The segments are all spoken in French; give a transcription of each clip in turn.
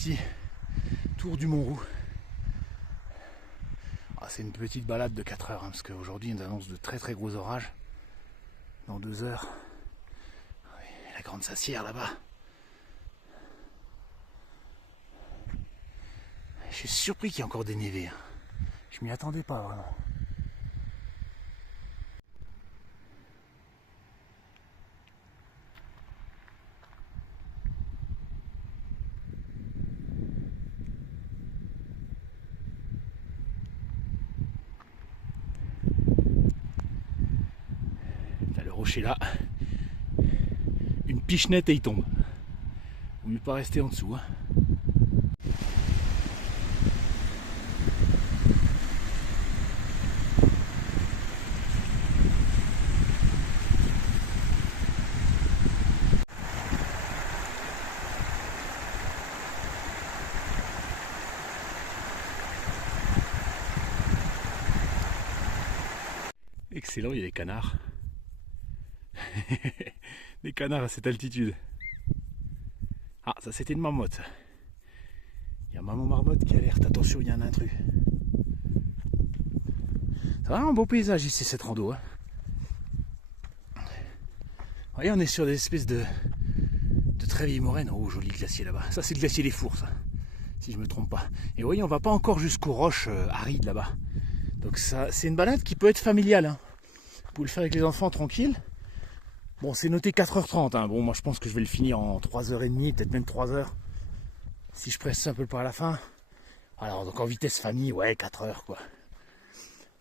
petit tour du Mont-Roux. Ah, c'est une petite balade de 4 heures, hein, parce qu'aujourd'hui on annonce de très très gros orages. Dans 2 heures. Oui, la grande Sassière là-bas. Je suis surpris qu'il y ait encore des névés. Hein. Je m'y attendais pas vraiment. T'as le rocher là. Une pichenette et il tombe. Vaut mieux pas rester en dessous. Hein. Excellent, il y a des canards. Des canards à cette altitude. Ah, ça c'était une marmotte. Il y a maman marmotte qui alerte. Attention, il y a un intrus. C'est vraiment un beau paysage ici, cette rando. Hein. Vous voyez, on est sur des espèces de très vieilles moraines. Oh, joli glacier là-bas. Ça, c'est le glacier des Fours, ça, si je me trompe pas. Et vous voyez, on va pas encore jusqu'aux roches arides là-bas. Donc ça, c'est une balade qui peut être familiale. Hein. Vous pouvez le faire avec les enfants tranquille. Bon, c'est noté 4h30. Hein. Bon, moi je pense que je vais le finir en 3h30, peut-être même 3h. Si je presse un peu par la fin. Alors, donc en vitesse famille, ouais, 4h quoi.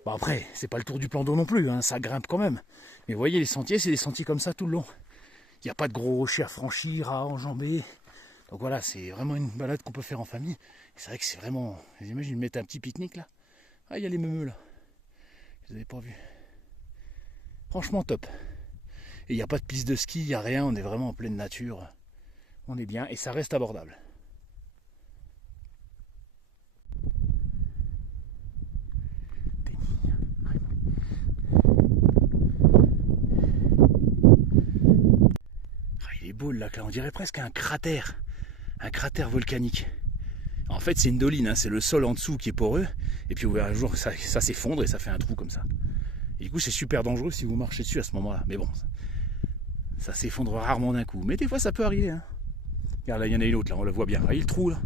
Bon, après, c'est pas le tour du plan d'eau non plus, hein. Ça grimpe quand même. Mais vous voyez, les sentiers, c'est des sentiers comme ça tout le long. Il n'y a pas de gros rochers à franchir, à enjamber. Donc voilà, c'est vraiment une balade qu'on peut faire en famille. Et c'est vrai que c'est vraiment... J'imagine mettre un petit pique-nique là. Ah, il y a les meumeux là. Je les avais pas vus. Franchement top. Et il n'y a pas de piste de ski, il n'y a rien, on est vraiment en pleine nature. On est bien et ça reste abordable. Ah, il est beau le lac là, on dirait presque un cratère volcanique. En fait c'est une doline, hein, c'est le sol en dessous qui est poreux. Et puis un jour ça s'effondre et ça fait un trou comme ça. Et du coup c'est super dangereux si vous marchez dessus à ce moment là. Mais bon, ça s'effondre rarement d'un coup. Mais des fois ça peut arriver. Hein. Regarde là, il y en a une autre là, on le voit bien. Vous voyez le trou là?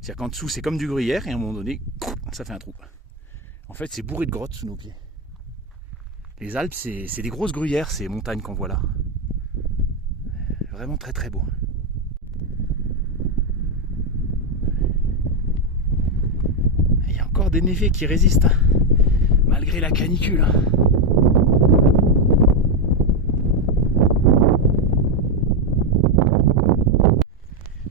C'est-à-dire qu'en dessous c'est comme du gruyère et à un moment donné, ça fait un trou. En fait c'est bourré de grottes sous nos pieds. Les Alpes c'est des grosses gruyères, ces montagnes qu'on voit là. Vraiment très très beau. Il y a encore des névés qui résistent, hein, malgré la canicule. Hein.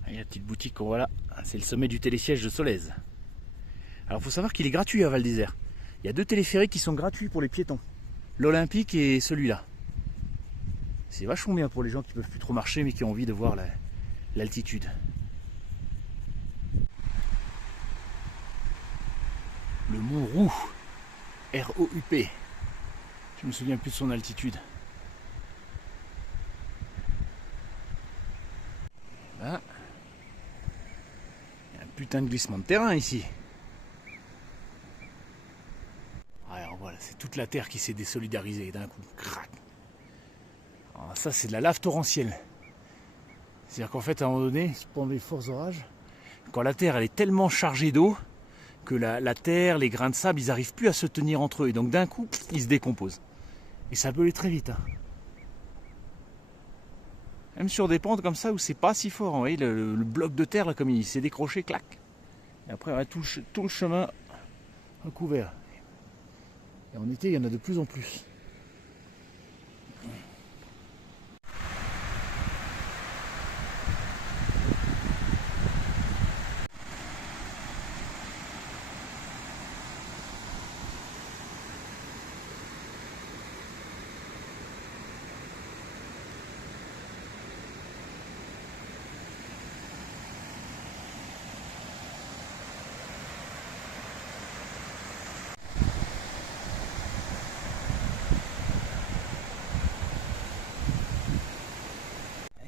Il y a la petite boutique qu'on voit là, c'est le sommet du télésiège de Solèze. Alors il faut savoir qu'il est gratuit à Val d'Isère. Il y a 2 téléphériques qui sont gratuits pour les piétons. L'Olympique et celui-là. C'est vachement bien pour les gens qui ne peuvent plus trop marcher mais qui ont envie de voir l'altitude. Le Mont Roux, R-O-U-P. Je me souviens plus de son altitude. Là, il y a un putain de glissement de terrain ici. Alors voilà, c'est toute la terre qui s'est désolidarisée d'un coup. Crac. Alors ça, c'est de la lave torrentielle. C'est-à-dire qu'en fait, à un moment donné, pendant les forts orages, quand la terre elle est tellement chargée d'eau, que la terre, les grains de sable, ils n'arrivent plus à se tenir entre eux. Et donc d'un coup, ils se décomposent. Et ça peut aller très vite. Hein. Même sur des pentes comme ça où c'est pas si fort. Vous voyez, le bloc de terre, là, comme il s'est décroché, clac. Et après, ouais, tout le chemin recouvert. Et en été, il y en a de plus en plus.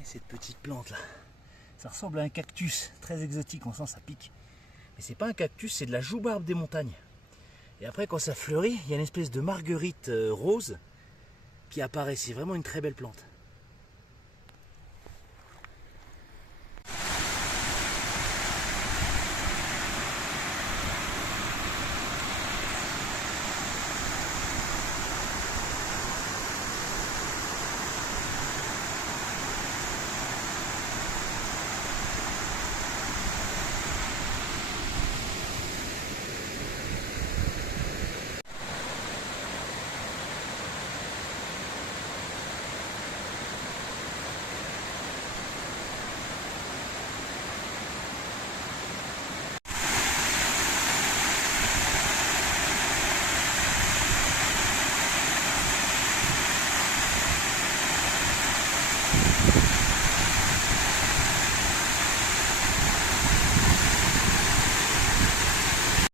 Cette petite plante là, Ça ressemble à un cactus très exotique, on sent ça pique. Mais c'est pas un cactus, c'est de la joubarbe des montagnes. Et après quand ça fleurit, il y a une espèce de marguerite rose qui apparaît, c'est vraiment une très belle plante.